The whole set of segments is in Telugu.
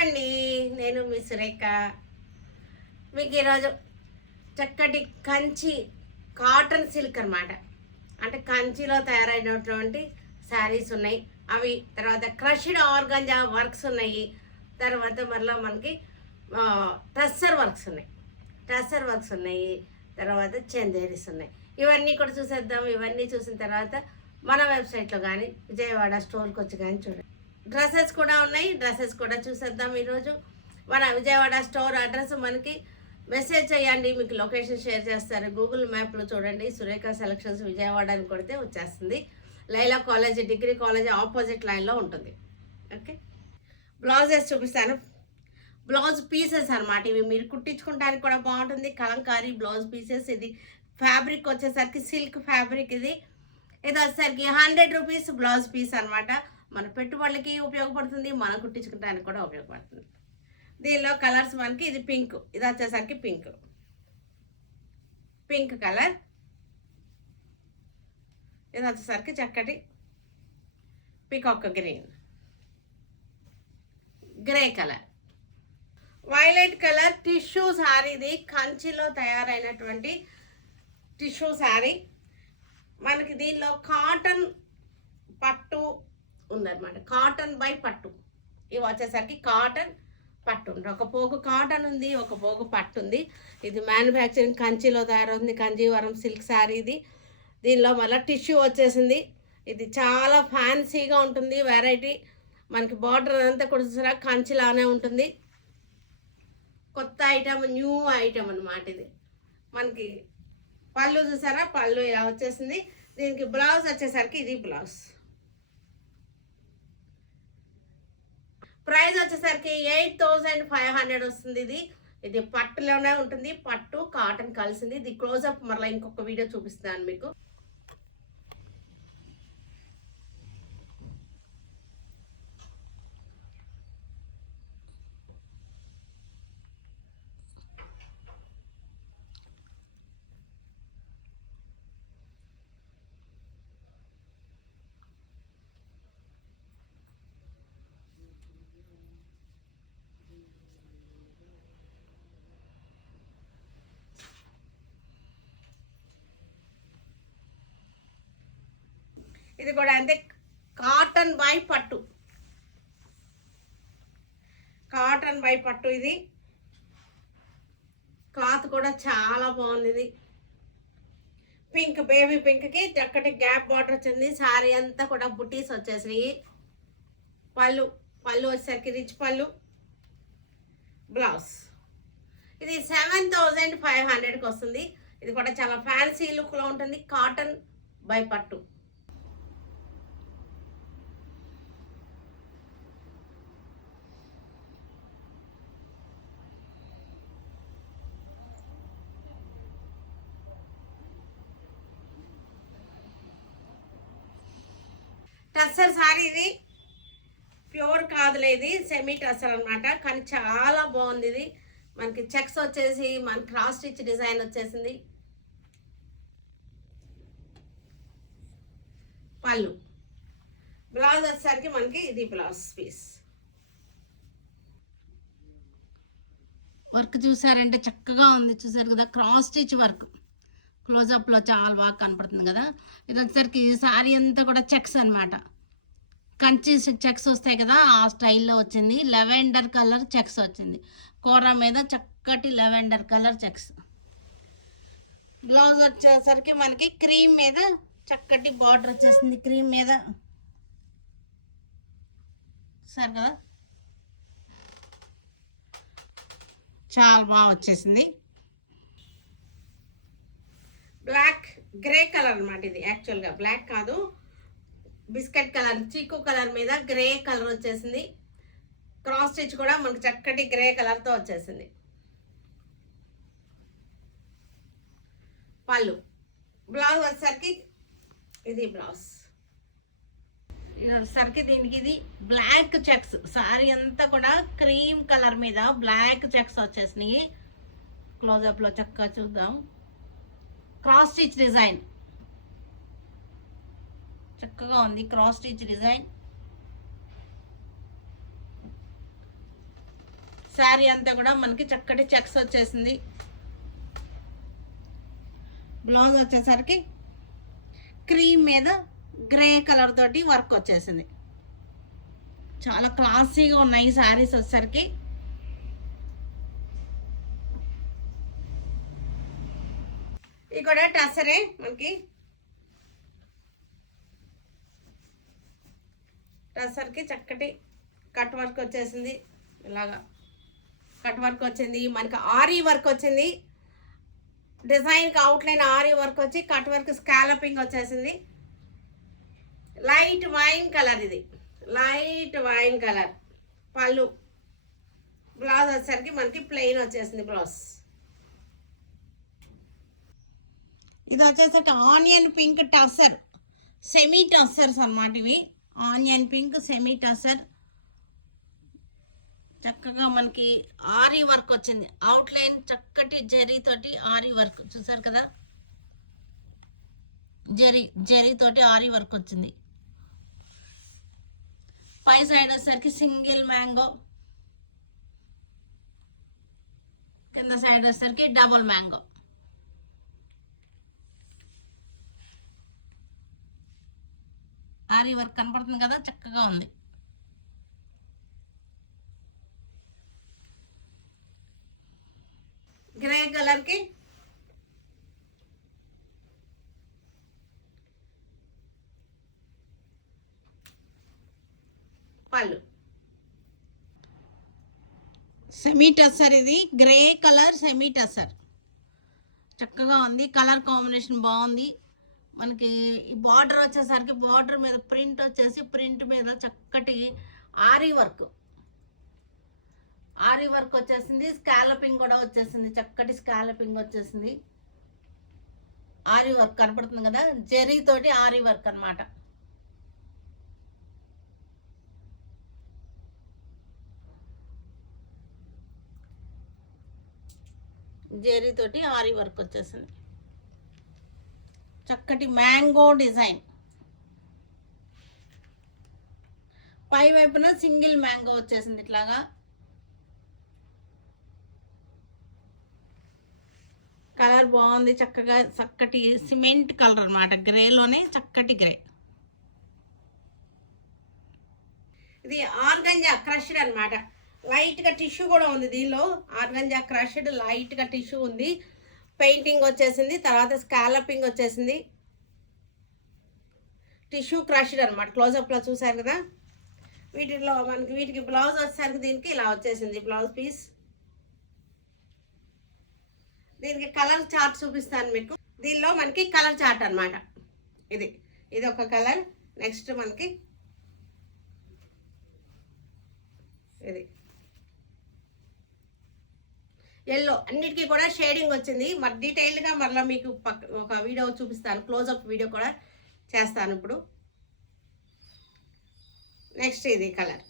అండి, నేను మీ సురేఖ. మీకు ఈరోజు చక్కటి కంచి కాటన్ సిల్క్ అనమాట. అంటే కంచిలో తయారైనటువంటి శారీస్ ఉన్నాయి. అవి తర్వాత క్రష్డ్ ఆర్గంజా వర్క్స్ ఉన్నాయి. తర్వాత మళ్ళీ మనకి టస్సర్ వర్క్స్ ఉన్నాయి. తర్వాత చందేరీస్ ఉన్నాయి. ఇవన్నీ కూడా చూసేద్దాం. ఇవన్నీ చూసిన తర్వాత మన వెబ్సైట్లో కానీ విజయవాడ స్టోర్కి వచ్చి కానీ చూడండి. డ్రెస్సెస్ కూడా ఉన్నాయి. డ్రెస్సెస్ కూడా చూసేద్దాం. ఈరోజు మన విజయవాడ స్టోర్ అడ్రస్ మనకి మెసేజ్ చేయండి, మీకు లొకేషన్ షేర్ చేస్తారు. గూగుల్ మ్యాప్లో చూడండి, సురేఖ సెలక్షన్స్ విజయవాడ అని కొడితే వచ్చేస్తుంది. Laila college, degree college opposite లైన్లో ఉంటుంది. ఓకే, బ్లౌజెస్ చూపిస్తాను. బ్లౌజ్ పీసెస్ అనమాట. ఇవి మీరు కుట్టించుకోవడానికి కూడా బాగుంటుంది. Kalamkari blouse pieces. ఇది ఫ్యాబ్రిక్ వచ్చేసరికి సిల్క్ ఫ్యాబ్రిక్. ఇది వచ్చేసరికి 100 రూపీస్ బ్లౌజ్ పీస్ అనమాట. మన పెట్టుబడులకి ఉపయోగపడుతుంది, మనం కుట్టించుకోవడానికి కూడా ఉపయోగపడుతుంది. దీనిలో కలర్స్ మనకి ఇది పింక్, ఇది వచ్చేసరికి పింక్ కలర్. ఇది వచ్చేసరికి చక్కటి peacock grey colour, violet colour tissue sari. ఇది కంచిలో తయారైనటువంటి టిష్యూ శారీ. మనకి దీనిలో కాటన్ పట్టు ఉందన్నమాట. కాటన్ బై పట్టు. ఇవి వచ్చేసరికి కాటన్ పట్టు ఉంది. ఒక పోగు కాటన్ ఉంది, ఒక పోగు పట్టు ఉంది. ఇది మ్యానుఫ్యాక్చరింగ్ కంచిలో తయారవుతుంది. కంజీవరం సిల్క్ శారీ ఇది. దీనిలో మళ్ళీ టిష్యూ వచ్చేసింది. ఇది చాలా ఫ్యాన్సీగా ఉంటుంది. వెరైటీ మనకి బార్డర్ అంతా కూడా కంచిలానే ఉంటుంది. కొత్త ఐటమ్, న్యూ ఐటమ్ అన్నమాట. ఇది మనకి పళ్ళు చూసారా, పళ్ళు ఇలా వచ్చేసింది. దీనికి బ్లౌజ్ వచ్చేసరికి ఇది బ్లౌజ్. ప్రైస్ వచ్చేసరికి 8500 వస్తుంది. ఇది పట్టులోనే ఉంటుంది. పట్టు కాటన్ కలిసింది. ఇది క్లోజప్ మరలా ఇంకొక వీడియో చూపిస్తాను మీకు. ఇది కూడా అంతే, కాటన్ బై పట్టు. ఇది క్లాత్ కూడా చాలా బాగుంది. ఇది పింక్, బేబీ పింక్కి చక్కటి గ్యాప్ బార్డర్ వచ్చింది. శారీ అంతా కూడా బుటీస్ వచ్చేసినాయి. పళ్ళు వచ్చేసరికి రిచ్ పళ్ళు. బ్లౌజ్ ఇది 7500కి వస్తుంది. ఇది కూడా చాలా ఫ్యాన్సీ లుక్లో ఉంటుంది. కాటన్ బై పట్టు. టస్సర్ శారీ. ఇది ప్యూర్ కాదులే, ఇది సెమీ టస్సర్ అనమాట. కానీ చాలా బాగుంది. ఇది మనకి చెక్స్ వచ్చేసి మన క్రాస్ స్టిచ్ డిజైన్ వచ్చేసింది. పళ్ళు. బ్లౌజ్ వచ్చేసరికి మనకి ఇది బ్లౌజ్ పీస్. వర్క్ చూసారంటే చక్కగా ఉంది. చూసారు కదా, క్రాస్ స్టిచ్ వర్క్. క్లోజప్లో చాలా బాగా కనపడుతుంది కదా. ఇది వచ్చేసరికి శారీ అంతా కూడా చెక్స్ అనమాట. కంచి చెక్స్ వస్తాయి కదా, ఆ స్టైల్లో వచ్చింది. లెవెండర్ కలర్ చెక్స్ వచ్చింది. కూర మీద చక్కటి లెవెండర్ కలర్ చెక్స్. బ్లౌజ్ వచ్చేసరికి మనకి క్రీమ్ మీద చక్కటి బార్డర్ వచ్చేసింది. క్రీమ్ మీద సరే కదా, చాలా బాగా వచ్చేసింది. బ్లాక్ గ్రే కలర్ అనమాట. ఇది యాక్చువల్గా బ్లాక్ కాదు, బిస్కెట్ కలర్, చీకు కలర్ మీద గ్రే కలర్ వచ్చేసింది. క్రాస్ స్టిచ్ కూడా మనకు చక్కటి గ్రే కలర్తో వచ్చేసింది. పళ్ళు. బ్లౌజ్ వచ్చేసరికి ఇది బ్లౌజ్. ఇది వచ్చేసరికి దీనికి ఇది బ్లాక్ చెక్స్. శారీ అంతా కూడా క్రీమ్ కలర్ మీద బ్లాక్ చెక్స్ వచ్చేసినాయి. క్లోజప్లో చక్కగా చూద్దాం. క్రాస్ స్టిచ్ డిజైన్ చక్కగా ఉంది. Cross stitch design. శారీ అంతా కూడా మనకి చక్కటి చెక్స్ వచ్చేసింది. బ్లౌజ్ వచ్చేసరికి క్రీమ్ మీద గ్రే కలర్ తోటి వర్క్ వచ్చేసింది. చాలా క్లాసీగా ఉన్నాయి ఈ శారీస్ వచ్చేసరికి. ఇది కూడా టసరే మనకి. టసర్కి చక్కటి కట్ వర్క్ వచ్చేసింది. ఇలాగా కట్ వర్క్ వచ్చింది, మనకి ఆరీ వర్క్ వచ్చింది. డిజైన్కి అవుట్లైన్ ఆరీ వర్క్ వచ్చి కట్ వర్క్ స్కాలపింగ్ వచ్చేసింది. లైట్ వైన్ కలర్, ఇది లైట్ వైన్ కలర్ పళ్ళు. బ్లౌజ్ వచ్చేసరికి మనకి ప్లెయిన్ వచ్చేసింది బ్లౌజ్. ఇది వచ్చేసరికి onion pink tussar, semi tussars అన్నమాట ఇవి. Onion pink semi tussar. చక్కగా మనకి ఆరీ వర్క్ వచ్చింది. అవుట్లైన్ చక్కటి జరీతోటి ఆరీ వర్క్ చూసారు కదా, జరీతోటి ఆరీ వర్క్ వచ్చింది. పై సైడ్ వచ్చేసరికి సింగిల్ మ్యాంగో, కింద సైడ్ వచ్చేసరికి డబుల్ మ్యాంగో. ఆరీ వర్క్ కనపడుతుంది కదా, చక్కగా ఉంది. గ్రే కలర్కి పళ్ళు. సెమీ టసర్, ఇది గ్రే కలర్ సెమీ టసర్. చక్కగా ఉంది, కలర్ కాంబినేషన్ బాగుంది. మనకి ఈ బార్డర్ వచ్చేసరికి బార్డర్ మీద ప్రింట్ వచ్చేసి ప్రింట్ మీద చక్కటి ఆరీ వర్క్ వచ్చేసింది. స్కాలపింగ్ కూడా వచ్చేసింది, చక్కటి స్కాలపింగ్ వచ్చేసింది. ఆరీ వర్క్ కనపడుతుంది కదా, జరీతోటి ఆరీ వర్క్ అన్నమాట. జరీతోటి ఆరీ వర్క్ వచ్చేసింది. చక్కటి మ్యాంగో డిజైన్, పై వైపున సింగిల్ మ్యాంగో వచ్చేసింది ఇట్లాగా. కలర్ బాగుంది, చక్కగా చక్కటి సిమెంట్ కలర్ అన్నమాట, గ్రేలోనే చక్కటి గ్రే. ఇది ఆర్గంజా క్రష్డ్ అన్నమాట. లైట్గా టిష్యూ కూడా ఉంది దీనిలో. ఆర్గంజా క్రష్డ్ లైట్గా టిష్యూ ఉంది. పెయింటింగ్ వచ్చేసింది, తర్వాత స్కాలపింగ్ వచ్చేసింది. టిష్యూ క్రష్డ్ అనమాట. క్లోజప్లో చూసారు కదా. వీటిలో మనకి వీటికి బ్లౌజ్ వచ్చేసరికి దీనికి ఇలా వచ్చేసింది బ్లౌజ్ పీస్. దీనికి కలర్ చార్ట్ చూపిస్తాను మీకు. దీనిలో మనకి కలర్ చార్ట్ అనమాట. ఇది ఒక కలర్. నెక్స్ట్ మనకి ఇది ఎల్లో. అన్నిటికీ కూడా షేడింగ్ వచ్చింది. మరి డీటెయిల్గా మరలా మీకు ఒక వీడియో చూపిస్తాను, క్లోజప్ వీడియో కూడా చేస్తాను ఇప్పుడు. నెక్స్ట్ ఇది కలర్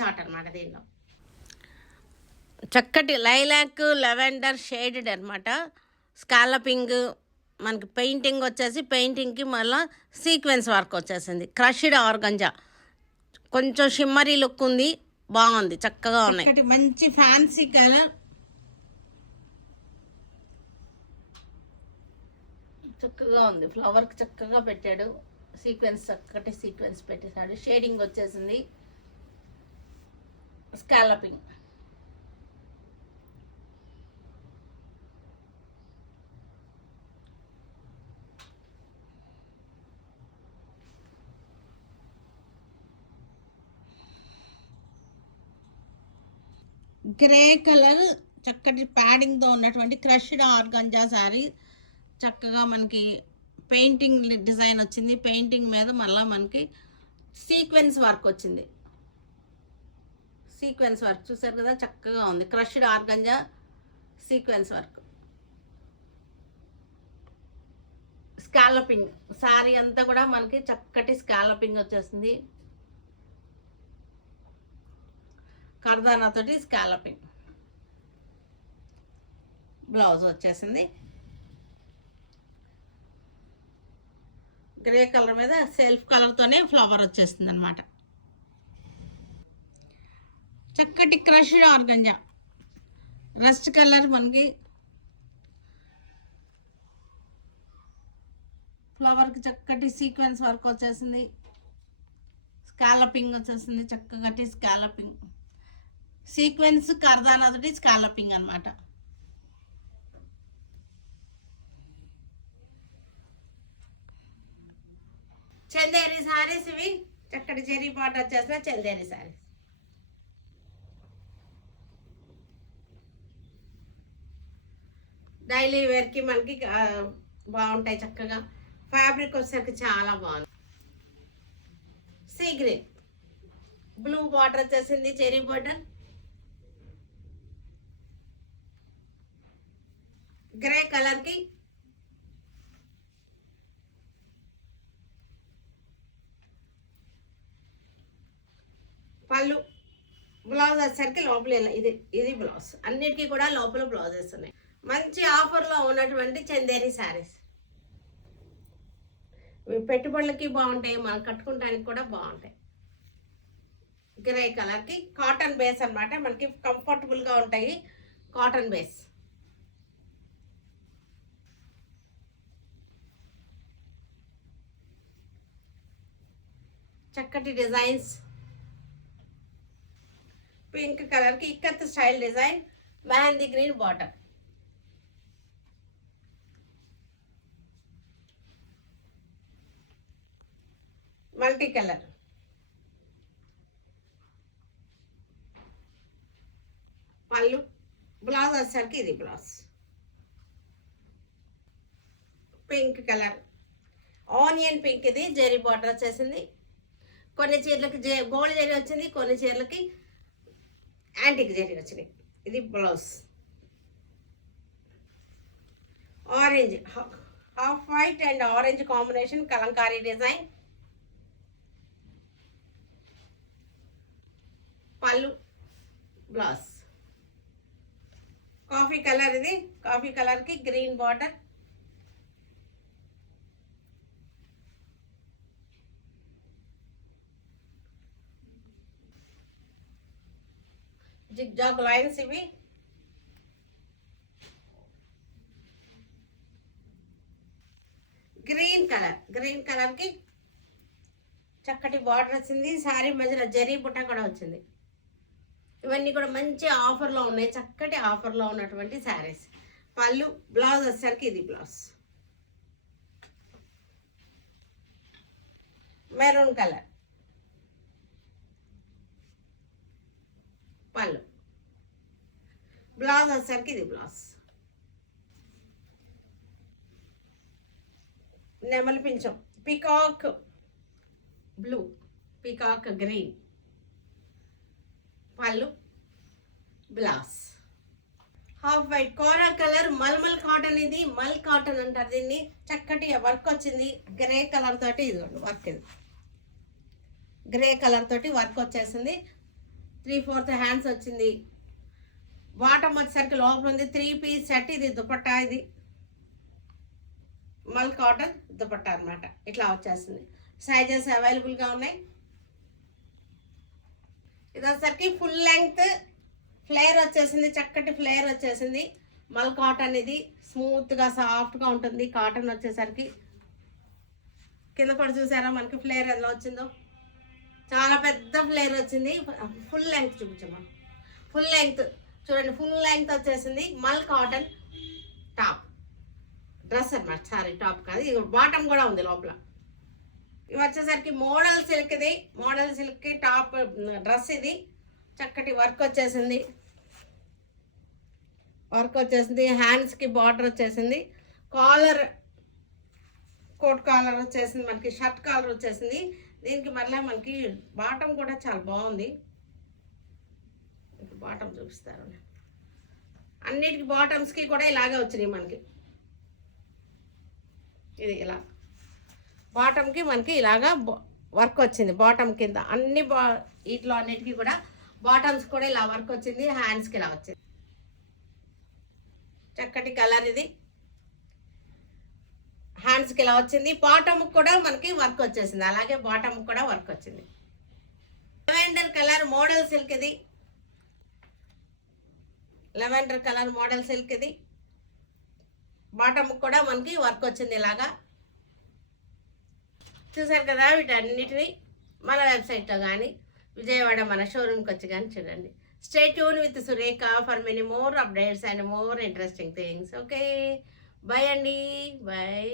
చార్ట్ అనమాట. దీనిలో చక్కటి లైలాక్ లెవెండర్ షేడెడ్ అనమాట. స్కాలపింగ్ మనకి పెయింటింగ్ వచ్చేసి పెయింటింగ్కి మళ్ళీ సీక్వెన్స్ వర్క్ వచ్చేసింది. క్రష్డ్ ఆర్గంజా, కొంచెం షిమ్మరీ లుక్ ఉంది, బాగుంది, చక్కగా ఉన్నాయి. మంచి ఫ్యాన్సీ కలర్, చక్కగా ఉంది. ఫ్లవర్కి చక్కగా పెట్టాడు, సీక్వెన్స్ చక్కటి సీక్వెన్స్ పెట్టేశాడు. షేడింగ్ వచ్చేసింది, స్కాలపింగ్. గ్రే కలర్ చక్కటి ప్యాడింగ్తో ఉన్నటువంటి క్రష్డ్ ఆర్గంజా శారీ. చక్కగా మనకి పెయింటింగ్ డిజైన్ వచ్చింది. పెయింటింగ్ మీద మళ్ళీ మనకి సీక్వెన్స్ వర్క్ వచ్చింది. సీక్వెన్స్ వర్క్ చూసారు కదా, చక్కగా ఉంది. Crushed organza sequence work. Scalloping sari అంతా కూడా మనకి చక్కటి స్కాలపింగ్ వచ్చేసింది. కర్దానాతోటి స్కాలపింగ్. బ్లౌజ్ వచ్చేసింది గ్రే కలర్ మీద సెల్ఫ్ కలర్తోనే ఫ్లవర్ వచ్చేస్తుంది అనమాట. చక్కటి క్రష్డ్ ఆర్గంజా రస్ట్ కలర్ మనకి ఫ్లవర్కి చక్కటి సీక్వెన్స్ వర్క్ వచ్చేసింది. స్కాలపింగ్ వచ్చేసింది, చక్కటి స్కాలపింగ్ సీక్వెన్స్ కర్దానాతోటి స్కాలపింగ్ అనమాట. చందేరి సారీస్ ఇవి చక్కటి చెరీ పాట వచ్చేసిన చందేరి సారీస్. డైలీ వేర్కి మనకి బాగుంటాయి చక్కగా. ఫ్యాబ్రిక్ వచ్చేసరికి చాలా బాగుంది. సీ గ్రీన్ బ్లూ బార్డర్ వచ్చేసింది, చెరీ బార్డర్. గ్రే కలర్కి పళ్ళు. బ్లౌజ్ వచ్చేసరికి లోపల ఇది బ్లౌజ్. అన్నిటికీ కూడా లోపల బ్లౌజెస్ ఉన్నాయి. మంచి ఆఫర్లో ఉన్నటువంటి చందేరి శారీస్. పెట్టుబడులకి బాగుంటాయి, మనం కట్టుకోవడానికి కూడా బాగుంటాయి. గ్రే కలర్కి కాటన్ బేస్ అనమాట, మనకి కంఫర్టబుల్గా ఉంటాయి. Cotton base. చక్కటి డిజైన్స్. పింక్ కలర్కి ikat style design, mehndi green bottom. Multi colour. పళ్ళు. బ్లౌజ్ వచ్చేసరికి ఇది blouse. Pink colour onion pink, ఇది జెరీ బార్డర్ వచ్చేసింది. కొన్ని చీరలకి గోల్డ్ జెరీ వచ్చింది, కొన్ని చీరలకి యాంటిక్ జెరీ వచ్చింది. ఇది blouse. Orange, half white and orange combination Kalamkari design. పళ్ళు, బ్లౌజ్. కాఫీ కలర్, ఇది కాఫీ కలర్కి గ్రీన్ బార్డర్. జిగ్జాగ్ లైన్స్ ఇవి. గ్రీన్ కలర్, గ్రీన్ కలర్కి చక్కటి బార్డర్ వచ్చింది. శారీ మధ్యలో జరీ బుట్ట కూడా వచ్చింది. ఇవన్నీ కూడా మంచి ఆఫర్లో ఉన్నాయి, చక్కటి ఆఫర్లో ఉన్నటువంటి శారీస్. పళ్ళు. బ్లౌజ్ వచ్చేసరికి ఇది బ్లౌజ్. మెరూన్ కలర్ పళ్ళు. బ్లౌజ్ వచ్చేసరికి ఇది బ్లౌజ్. నెమలి పింఛం, పీకాక్ బ్లూ, పీకాక్ గ్రీన్. పళ్ళు, బ్లౌజ్. హాఫ్ వైట్ కోరా కలర్ మల్మల్ కాటన్, ఇది మల్ కాటన్ అంటారు దీన్ని. చక్కటి వర్క్ వచ్చింది గ్రే కలర్ తోటి. ఇది వర్క్, ఇది గ్రే కలర్ తోటి వర్క్ వచ్చేసింది. 3/4 హ్యాండ్స్ వచ్చింది. బాటమ్ వచ్చేసరికి లోపల ఉంది 3 పీస్ సెట్. ఇది దుపట్టా, ఇది మల్ కాటన్ దుపట్టా అనమాట. ఇట్లా వచ్చేస్తుంది. సైజెస్ అవైలబుల్గా ఉన్నాయి. ఇది వచ్చేసరికి ఫుల్ లెంగ్త్ ఫ్లేర్ వచ్చేసింది, చక్కటి ఫ్లేర్ వచ్చేసింది. మల్ కాటన్, ఇది స్మూత్గా సాఫ్ట్గా ఉంటుంది. కాటన్ వచ్చేసరికి కింద కూడా చూసారా మనకి ఫ్లేర్ ఎలా వచ్చిందో, చాలా పెద్ద ఫ్లేర్ వచ్చింది. ఫుల్ లెంగ్త్ చూపించమ్మా. ఫుల్ లెంగ్త్ చూడండి, ఫుల్ లెంగ్త్ వచ్చేసింది. మల్ కాటన్ టాప్ డ్రెస్ అనమాట. సారీ టాప్ కాదు, ఇది బాటమ్ కూడా ఉంది లోపల. ఇవి వచ్చేసరికి మోడల్ సిల్క్, ఇది మోడల్ సిల్క్కి టాప్ డ్రెస్. ఇది చక్కటి వర్క్ వచ్చేసింది, వర్క్ వచ్చేసింది. హ్యాండ్స్కి బార్డర్ వచ్చేసింది. కాలర్, కోట్ కాలర్ వచ్చేసింది మనకి. షర్ట్ కాలర్ వచ్చేసింది. దీనికి మళ్ళీ మనకి బాటమ్ కూడా చాలా బాగుంది. బాటమ్ చూపిస్తారు. అన్నిటికి బాటమ్స్కి కూడా ఇలాగే వచ్చినాయి మనకి. ఇది ఇలా బాటమ్కి మనకి ఇలాగా వర్క్ వచ్చింది. బాటమ్ కింద అన్ని వీటిలో అన్నిటికీ కూడా బాటమ్స్ కూడా ఇలా వర్క్ వచ్చింది. హ్యాండ్స్కి ఇలా వచ్చింది. చక్కటి కలర్, ఇది హ్యాండ్స్కి ఇలా వచ్చింది. బాటమ్ కూడా మనకి వర్క్ వచ్చేసింది. అలాగే బాటమ్ కూడా వర్క్ వచ్చింది. లెవెండర్ కలర్ మోడల్ సిల్క్, ఇది లెవెండర్ కలర్ మోడల్ సిల్క్ ఇది. బాటమ్ కూడా మనకి వర్క్ వచ్చింది ఇలాగా. చూసారు కదా, వీటన్నిటిని మన వెబ్సైట్లో కానీ విజయవాడ మన షోరూమ్కి వచ్చి కానీ చూడండి. Stay tune with Surekha for many more updates and more interesting things. Okay, bye అండి, బాయ్.